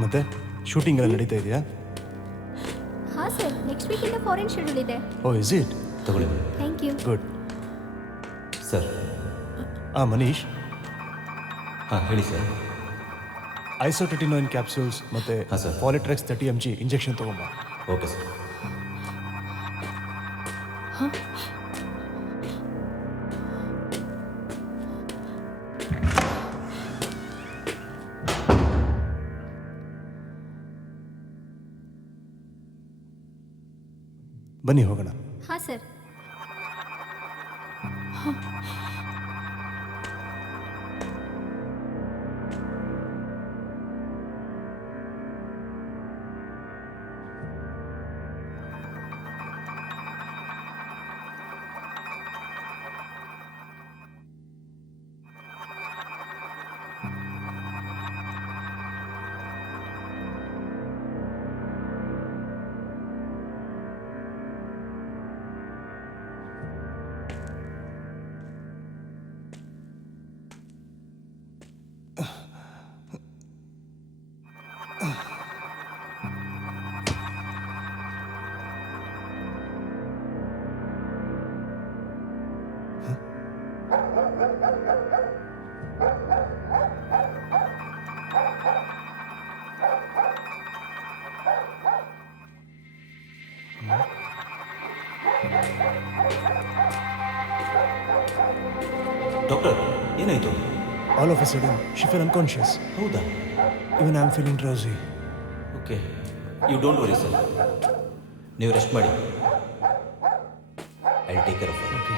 ಮತ್ತೆ ಶೂಟಿಂಗ್ ಎಲ್ಲ ನಡೀತಾ ಇದೆಯಾ? ಹಾಂ ಸರ್, ನೆಕ್ಸ್ಟ್ ವೀಕಿಂದ ಫಾರಿನ್ ಶೆಡ್ಯೂಲ್ ಇದೆ. Oh is it? ತಗೊಳ್ಳಿ. Thank you. Good. Sir. Manish, ಹೇಳಿ ಸರ್. ಐಸೋಟೆಟಿನೋಯಿನ್ ಕ್ಯಾಪ್ಸೂಲ್ಸ್ ಮತ್ತು ಹಾಂ ಸರ್. ಪಾಲಿಟ್ರೆಕ್ಸ್ 30 mg ಇಂಜೆಕ್ಷನ್ ತೊಗೊಂಬ. Okay sir. ಬನ್ನಿ ಹೋಗೋಣ. ಹಾಂ ಸರ್. ಡಾಕ್ಟರ್, ಏನಾಯಿತು? All of a sudden she fell unconscious. ಹೌದಾ? Even I am feeling drowsy. Okay, you don't worry sir. ನೀವು ರೆಸ್ಟ್ ಮಾಡಿ. I take care of you. Okay.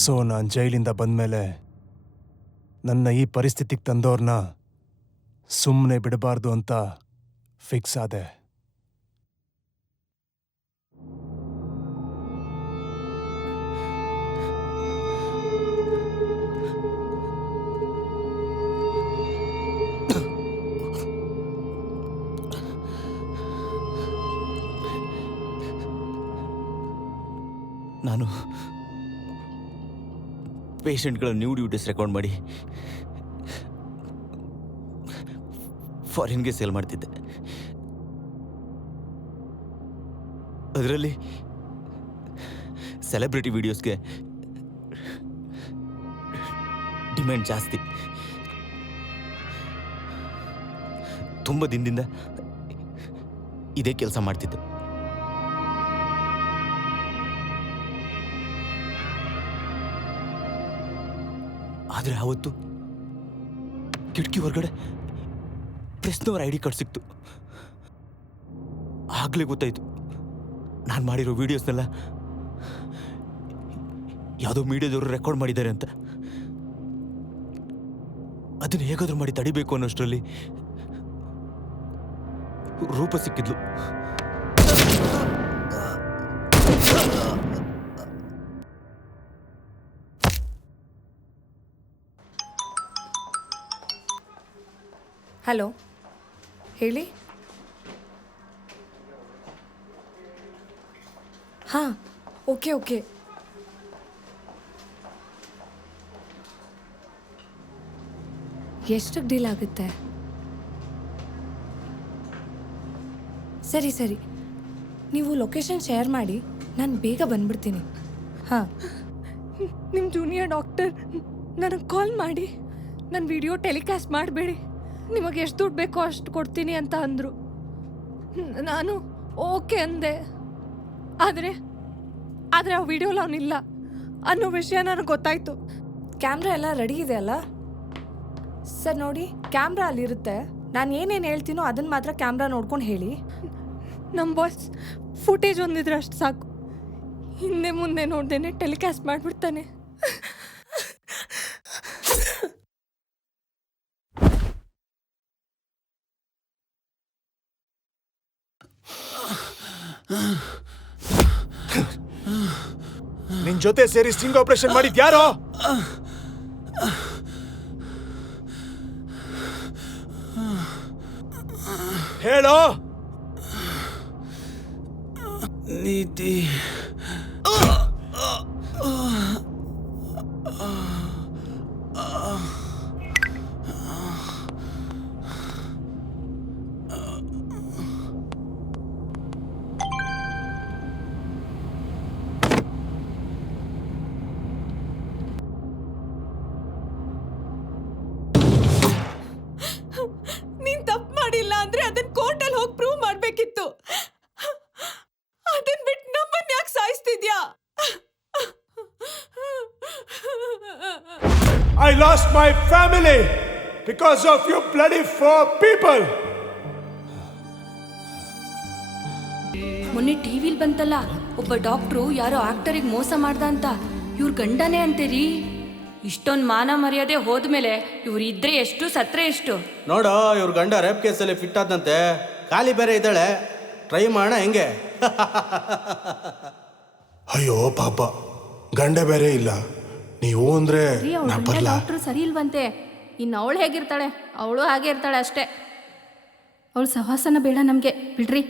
So ನಾನು ಜೈಲಿಂದ ಬಂದಮೇಲೆ ನನ್ನ ಈ ಪರಿಸ್ಥಿತಿಗೆ ತಂದವ್ರನ್ನ ಸುಮ್ಮನೆ ಬಿಡಬಾರ್ದು ಅಂತ ಫಿಕ್ಸ್ ಆದೆ. ನಾನು ಪೇಷಂಟ್ಗಳ ನ್ಯೂ ಡ್ಯೂಟೀಸ್ ರೆಕಾರ್ಡ್ ಮಾಡಿ ಫಾರಿನ್ಗೆ ಸೇಲ್ ಮಾಡ್ತಿದ್ದೆ. ಅದರಲ್ಲಿ ಸೆಲೆಬ್ರಿಟಿ ವಿಡಿಯೋಸ್ಗೆ ಡಿಮ್ಯಾಂಡ್ ಜಾಸ್ತಿ. ತುಂಬ ದಿನದಿಂದ ಇದೇ ಕೆಲಸ ಮಾಡ್ತಿದ್ದೆ. ಆದರೆ ಆವತ್ತು ಕಿಟಕಿ ಹೊರಗಡೆ ಪ್ರೆಸ್ನವ್ರ ಐ ಡಿ ಕಾರ್ಡ್ ಸಿಕ್ತು. ಆಗಲೇ ಗೊತ್ತಾಯ್ತು ನಾನು ಮಾಡಿರೋ ವಿಡಿಯೋಸ್ನೆಲ್ಲ ಯಾವುದೋ ಮೀಡಿಯಾದವರು ರೆಕಾರ್ಡ್ ಮಾಡಿದ್ದಾರೆ ಅಂತ. ಅದನ್ನು ಹೇಗಾದ್ರೂ ಮಾಡಿ ತಡಿಬೇಕು ಅನ್ನೋಷ್ಟರಲ್ಲಿ ರೂಪ ಸಿಕ್ಕಿದ್ಲು. ಹಲೋ, ಹೇಳಿ. ಹಾಂ, ಓಕೆ ಓಕೆ. ಎಷ್ಟಕ್ಕೆ ಡೀಲ್ ಆಗುತ್ತೆ? ಸರಿ ಸರಿ, ನೀವು ಲೊಕೇಶನ್ ಶೇರ್ ಮಾಡಿ, ನಾನು ಬೇಗ ಬಂದ್ಬಿಡ್ತೀನಿ. ಹಾಂ, ನಿಮ್ಮ ಜೂನಿಯರ್ ಡಾಕ್ಟರ್ ನನಗೆ ಕಾಲ್ ಮಾಡಿ ನನ್ನ ವಿಡಿಯೋ ಟೆಲಿಕಾಸ್ಟ್ ಮಾಡಬೇಡಿ, ನಿಮಗೆ ಎಷ್ಟು ದುಡ್ಡು ಬೇಕೋ ಅಷ್ಟು ಕೊಡ್ತೀನಿ ಅಂತ ಅಂದರು. ನಾನು ಓಕೆ ಅಂದೆ. ಆದರೆ ಆ ವಿಡಿಯೋಲಿ ಅವನಿಲ್ಲ ಅನ್ನೋ ವಿಷಯ ನನಗೆ ಗೊತ್ತಾಯಿತು. ಕ್ಯಾಮ್ರಾ ಎಲ್ಲ ರೆಡಿ ಇದೆ ಅಲ್ಲ ಸರ್? ನೋಡಿ, ಕ್ಯಾಮ್ರಾ ಅಲ್ಲಿರುತ್ತೆ. ನಾನು ಏನೇನು ಹೇಳ್ತೀನೋ ಅದನ್ನು ಮಾತ್ರ ಕ್ಯಾಮ್ರಾ ನೋಡ್ಕೊಂಡು ಹೇಳಿ. ನಮ್ಮ ಬಾಸ್ ಫುಟೇಜ್ ಒಂದಿದ್ರೆ ಅಷ್ಟು ಸಾಕು, ಹಿಂದೆ ಮುಂದೆ ನೋಡ್ದೇನೆ ಟೆಲಿಕಾಸ್ಟ್ ಮಾಡಿಬಿಡ್ತಾನೆ. ನಿನ್ ಜೊತೆ ಸೇರಿ ಸ್ಟಿಂಗ್ ಆಪರೇಷನ್ ಮಾಡಿದ್ಯಾರೋ? ಹೇಳೋ. ನೀತಿ ನೀನ್ ತಪ್ಪು ಮಾಡಿಲ್ಲ ಅಂದ್ರೆ ಅದನ್ನ ಕೋರ್ಟಲ್ಲಿ ಹೋಗಿ ಪ್ರೂವ್ ಮಾಡ್ಬೇಕಿತ್ತು. ಅದನ್ನ ಬಿಟ್ಟು ನಮ್ಮನ್ನ ಯಾಕೆ ಸಾಯಿಸ್ತಿದ್ಯಾ? I lost my family because of you bloody four people. ಮೊನ್ನೆ ಟಿವಿಲ್ ಬಂತಲ್ಲ, ಒಬ್ಬ ಡಾಕ್ಟ್ರು ಯಾರೋ ಆಕ್ಟರಿಗೆ ಮೋಸ ಮಾಡ್ದ ಅಂತ. ಇವ್ರ ಗಂಡನೇ ಅಂತೀರಿ. ಇಷ್ಟೊಂದು ಮಾನ ಮರ್ಯಾದೆ ಹೋದ್ಮೇಲೆ ಇವ್ರು ಇದ್ರೆ ಎಷ್ಟು, ಸತ್ರೆ ಎಷ್ಟು? ನೋಡು, ಇವ್ರ ಗಂಡ ರೇಪ್ ಕೇಸಲ್ಲಿ ಫಿಟ್ ಆದಂತೆ, ಖಾಲಿ ಬೇರೆ ಇದ್ದಾಳೆ, ಟ್ರೈ ಮಾಡೋಣ ಹೆಂಗೆ? ಅಯ್ಯೋ ಪಾಪ, ಗಂಡ ಬೇರೆ ಇಲ್ಲ. ನೀವು ಅಂದ್ರೆ ನಾ ಬರ್ಲಾ? ಡಾಕ್ಟ್ರು ಸರಿ ಇಲ್ವಂತೆ. ಇನ್ನು ಅವಳು ಹೇಗಿರ್ತಾಳೆ, ಅವಳು ಹಾಗೆ ಇರ್ತಾಳೆ ಅಷ್ಟೇ. ಅವಳು ಸಹವಾಸನ ಬೇಡ ನಮಗೆ, ಬಿಡ್ರಿ.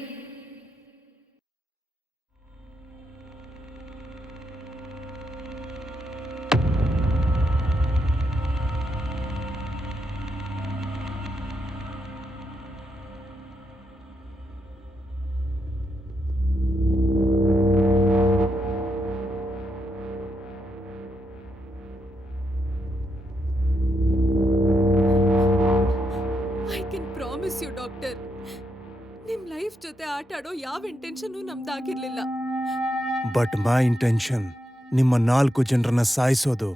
I can promise you doctor, ನಿಮ್ ಲೈಫ್ ಜೊತೆ ಆಟ ಆಡೋ ಯಾವ ಇಂಟೆನ್ಷನ್ ನಮ್ದಾಗಿರ್ಲಿಲ್ಲ. ಬಟ್ ಮೈ ಇಂಟೆನ್ಷನ್ ನಿಮ್ಮ 4 ಜನರನ್ನ ಸಾಯಿಸೋದು,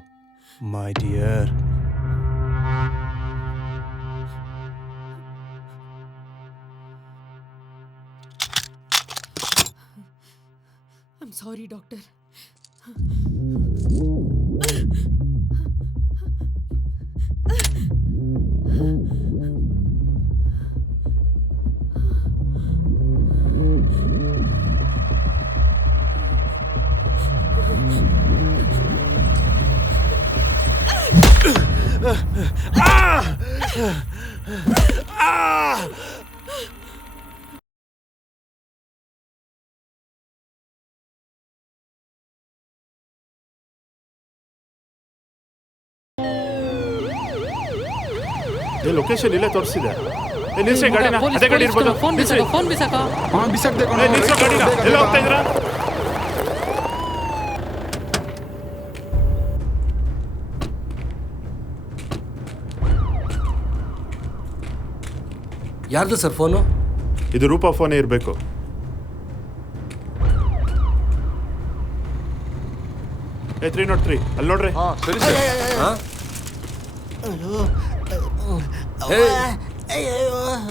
my dear. I am sorry doctor. Location ಇಲ್ಲೇ ತೋರಿಸಿದೆ. ನಿಲ್ಸಿ ಗಾಡಿನ, ಅದೇ ಗಾಡಿ ಇರ್ಬೋದು. ನಿಲ್ಸಿ. ನಿಲ್ಸೋ ಗಾಡಿನ, ಎಲ್ಲ ಹೋಗ್ತಾ ಇದ್ದೀರಾ? ಯಾರ್ದು ಸರ್ ಫೋನು? ಇದು ರೂಪಾ ಫೋನೇ ಇರಬೇಕು. ಏ 303 ಅಲ್ಲಿ ನೋಡ್ರಿ.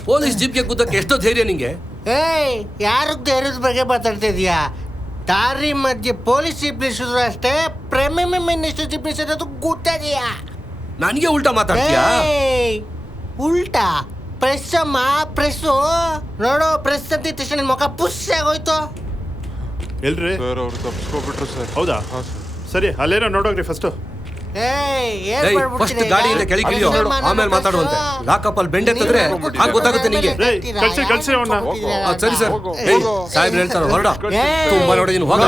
ಪೊಲೀಸ್ ಜೀಪ್ಗೆ ಕೂತಕ್ಕೆ ಎಷ್ಟೋ ಧೈರ್ಯ ನಿಂಗೆ? ಏಯ್, ಯಾರು ಧೈರ್ಯದ ಬಗ್ಗೆ ಮಾತಾಡ್ತಿದ್ಯಾ? ದಾರಿ ಮಧ್ಯೆ ಪೊಲೀಸ್ ಜೀಪ್ ನಿಲ್ಸಿದ್ರು ಅಷ್ಟೇ, ಪ್ರೇಮಿ ಮಿನಿಸ್ಟರ್ ಜೀಪ್ ನಿಲ್ಸಿರೋದು ಗೊತ್ತಾಗಿಯಾ? ನನಗೆ ಉಲ್ಟಾ ಮಾತಾಡ್ತೀಯಾ? ಉಲ್ಟಾ? ಪ್ರೆಸ್ ಅಮ್ಮ, ಪ್ರೆಸ್ಸು ನೋಡು. ಪ್ರೆಸ್ ಅಂತ ತಕ್ಷಣ ನಿನ್ ಮುಖ ಪುಷ್ ಆಗೋಯ್ತು. ಎಲ್ರಿ? ಸರ್ ಅವ್ರು ತಪ್ಪಿಸ್ಕೊಬಿಟ್ರು ಸರ್. ಹೌದಾ? ಸರಿ, ಅಲ್ಲೇನೋ ನೋಡೋಗ್ರಿ ಫಸ್ಟು. ಫಸ್ಟ್ ಗಾಡಿಯಿಂದ ಕೆಳಗೆ ಇಳಿಯೋ, ಆಮೇಲೆ ಮಾತಾಡುವಂತೆ. ಲಾಕಪ್ ಅಲ್ಲಿ ಬೆಂಡ್ ಎತ್ತಿದ್ರೆ ಆಗ ಗೊತ್ತಾಗುತ್ತೆ ನಿಂಗೆ. ಕಳ್ಸಿ ಅವನ್ನ. ಸರಿ ಸರ್, ಸಾಹೇಬ್ರು ಹೇಳ್ತಾರ ಹೊರಡ. ತುಂಬಾ ನೋಡಿದೀನಿ, ಹೋಗ.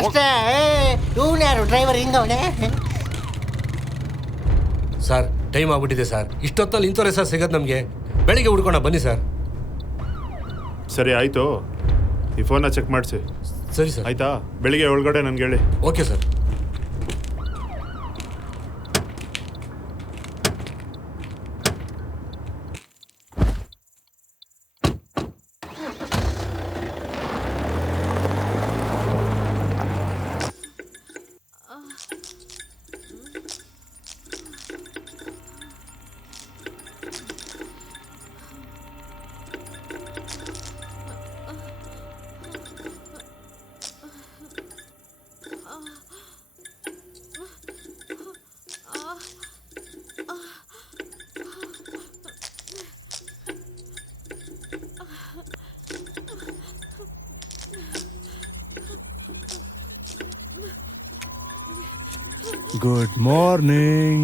ಅಷ್ಟೇ. ಇವ್ನು ಯಾರು ಡ್ರೈವರ್ ಹಿಂಗವನೆ? ಸರ್ ಟೈಮ್ ಆಗ್ಬಿಟ್ಟಿದೆ ಸರ್. ಇಷ್ಟೊತ್ತಲ್ಲಿ ಇಂಥವ್ರೆ ಸರ್ ಸಿಗೋದು ನಮಗೆ. ಬೆಳಿಗ್ಗೆ ಹುಡ್ಕೋಣ ಬನ್ನಿ ಸರ್. ಸರಿ ಆಯಿತು, ಈ ಫೋನ್ನ ಚೆಕ್ ಮಾಡಿಸಿ. ಸರಿ ಸರ್. ಆಯಿತಾ? ಬೆಳಿಗ್ಗೆ ಒಳಗಡೆ ನನಗೆ ಹೇಳಿ. Okay sir. Good morning.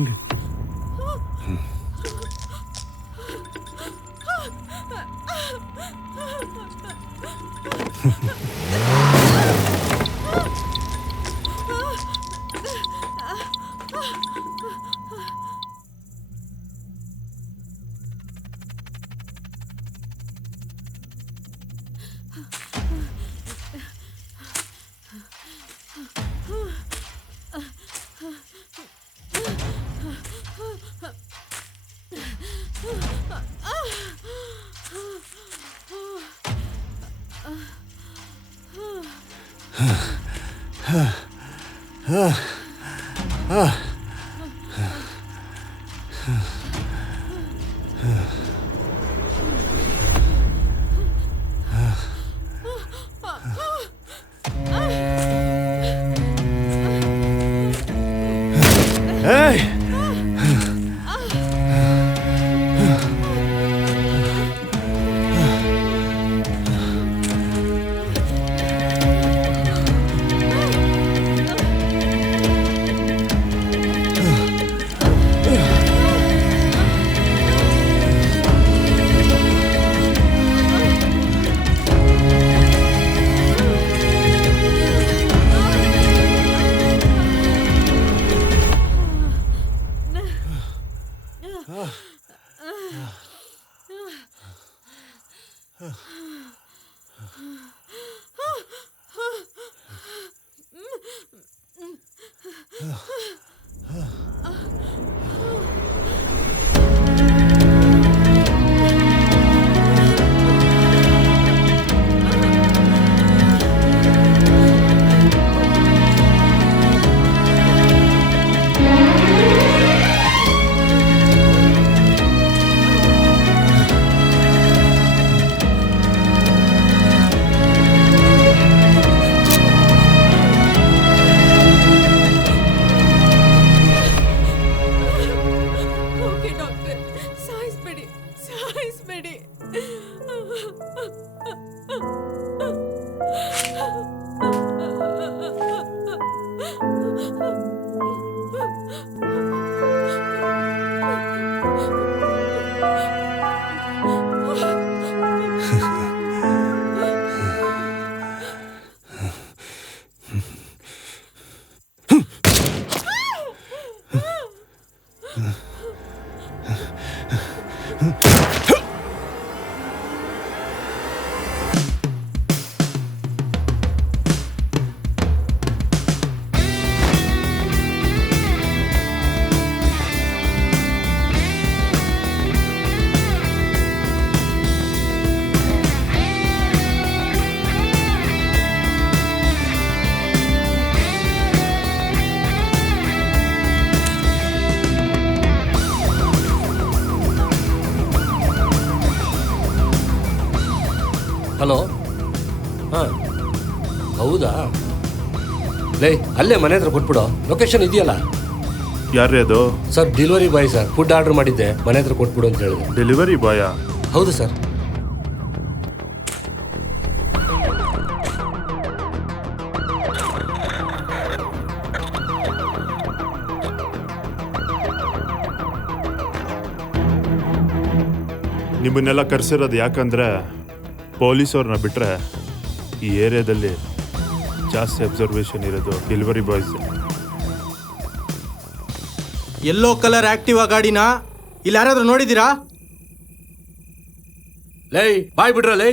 Hey! Hello. ಹಾಂ, ಹೌದಾ? ಲೇ, ಅಲ್ಲೇ ಮನೆ ಹತ್ರ ಕೊಟ್ಬಿಡು. ಲೊಕೇಶನ್ ಇದೆಯಲ್ಲ. ಯಾರೇ ಅದು? Sir, delivery boy sir. Food order ಮಾಡಿದ್ದೆ, ಮನೆ ಹತ್ರ ಕೊಟ್ಬಿಡು ಅಂತ ಹೇಳಿದೆ. ಡೆಲಿವರಿ ಬಾಯಾ? ಹೌದು ಸರ್. ನಿಮ್ಮನ್ನೆಲ್ಲ ಕರೆಸಿರೋದು ಯಾಕಂದರೆ ಪೊಲೀಸವ್ರನ್ನ ಬಿಟ್ಟರೆ ಈ ಏರಿಯಾದಲ್ಲಿ ಜಾಸ್ತಿ ಅಬ್ಸರ್ವೇಷನ್ ಇರೋದು delivery boys. Yellow colour Activa ಗಾಡಿನ ಇಲ್ಲಿ ಯಾರಾದ್ರೂ ನೋಡಿದ್ದೀರಾ? ಲೈ, ಬಾಯ್ ಬಿಡ್ರ ಲೈ.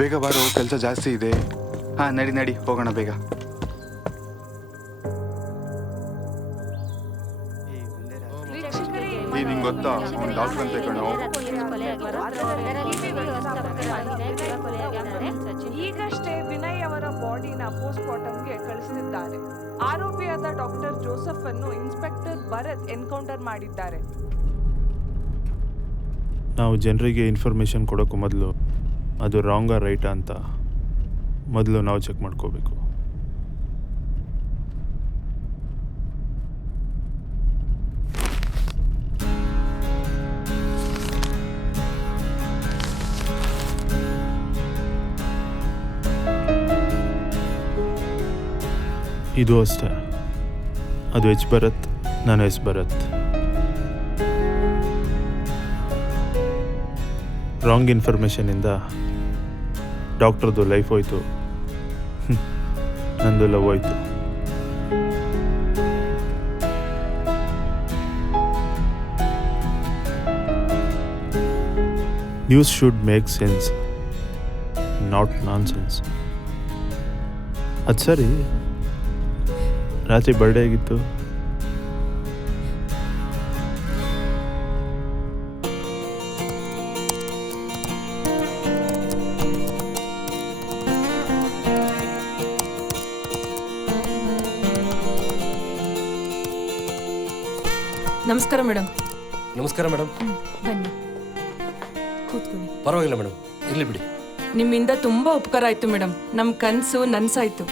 ಬೇಗ ಬಾರೋ, ಕೆಲಸ ಜಾಸ್ತಿ ಇದೆ. ಹಾಂ, ನಡಿ ಹೋಗೋಣ ಬೇಗ. ನಿಂಗೆ ಗೊತ್ತಾ, ಅವ್ನು ಡಾಕ್ಟರ್ ಅಂತ ಕಣೋ. ಈಗಷ್ಟೇ ವಿನಯ್ ಅವರ ಬಾಡಿನ ಪೋಸ್ಟ್ ಮಾರ್ಟಂಗೆ ಕಳಿಸಿದ್ದಾರೆ. ಆರೋಪಿಯಾದ ಡಾಕ್ಟರ್ ಜೋಸೆಫ್ ಅನ್ನು ಇನ್ಸ್ಪೆಕ್ಟರ್ ಭರತ್ ಎನ್ಕೌಂಟರ್ ಮಾಡಿದ್ದಾರೆ. ನಾವು ಜನರಿಗೆ ಇನ್ಫಾರ್ಮೇಷನ್ ಕೊಡೋಕ್ಕೂ ಮೊದಲು ಅದು ರಾಂಗಾ ರೈಟಾ ಅಂತ ಮೊದಲು ನಾವು ಚೆಕ್ ಮಾಡ್ಕೋಬೇಕು. ಇದು ಅಷ್ಟೇ, ಅದು ಎಚ್ ಭರತ್, ನಾನು ಎಸ್ ಭರತ್. ರಾಂಗ್ ಇನ್ಫಾರ್ಮೇಷನಿಂದ ಡಾಕ್ಟ್ರದ್ದು ಲೈಫ್ ಹೋಯ್ತು, ನಂದು ಲವ್ ಹೋಯ್ತು. News should make sense, not non sense. ಅದು ಸರಿ, ರಾತ್ರಿ ಬರ್ಡೇ ಆಗಿತ್ತು. ನಮಸ್ಕಾರ ಮೇಡಮ್. ನಮಸ್ಕಾರ ಮೇಡಮ್. ಬನ್ನಿ ಕೂತ್ಕೊಳ್ಳಿ. ಪರವಾಗಿಲ್ಲ ಮೇಡಮ್, ಇರಲಿ ಬಿಡಿ. ನಿಮ್ಮಿಂದ ತುಂಬಾ ಉಪಕಾರ ಆಯ್ತು ಮೇಡಮ್. ನಮ್ಮ ಕನಸು ನನ್ಸಾಯ್ತು.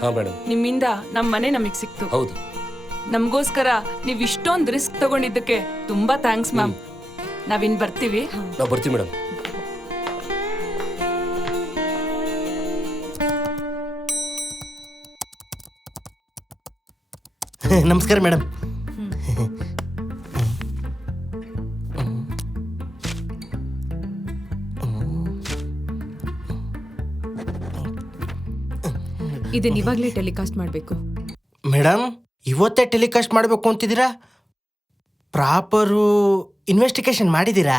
ಹಾಂ ಮೇಡಮ್. ನಿಮ್ಮಿಂದ ನಮ್ಮ ಮನೆ ನಮಗೆ ಸಿಕ್ತು. ಹೌದು. ನಮಗೋಸ್ಕರ ನೀವು ಇಷ್ಟೊಂದು ರಿಸ್ಕ್ ತಗೊಂಡಿದ್ದಕ್ಕೆ ತುಂಬಾ ಥ್ಯಾಂಕ್ಸ್ ಮ್ಯಾಮ್. ನಾವಿನ್ ಬರ್ತೀವಿ. ನಾವು ಬರ್ತೀವಿ ಮೇಡಮ್. ನಮಸ್ಕಾರ ಮೇಡಮ್. ಇದನ್ನ ಇವಾಗಲೇ ಟೆಲಿಕಾಸ್ಟ್ ಮಾಡಬೇಕು. ಮೇಡಮ್, ಇವತ್ತೇ ಟೆಲಿಕಾಸ್ಟ್ ಮಾಡಬೇಕು ಅಂತಿದ್ದೀರಾ? ಪ್ರಾಪರು ಇನ್ವೆಸ್ಟಿಗೇಷನ್ ಮಾಡಿದ್ದೀರಾ?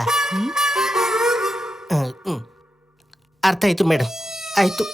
ಅರ್ಥ ಆಯಿತು ಮೇಡಮ್, ಆಯಿತು.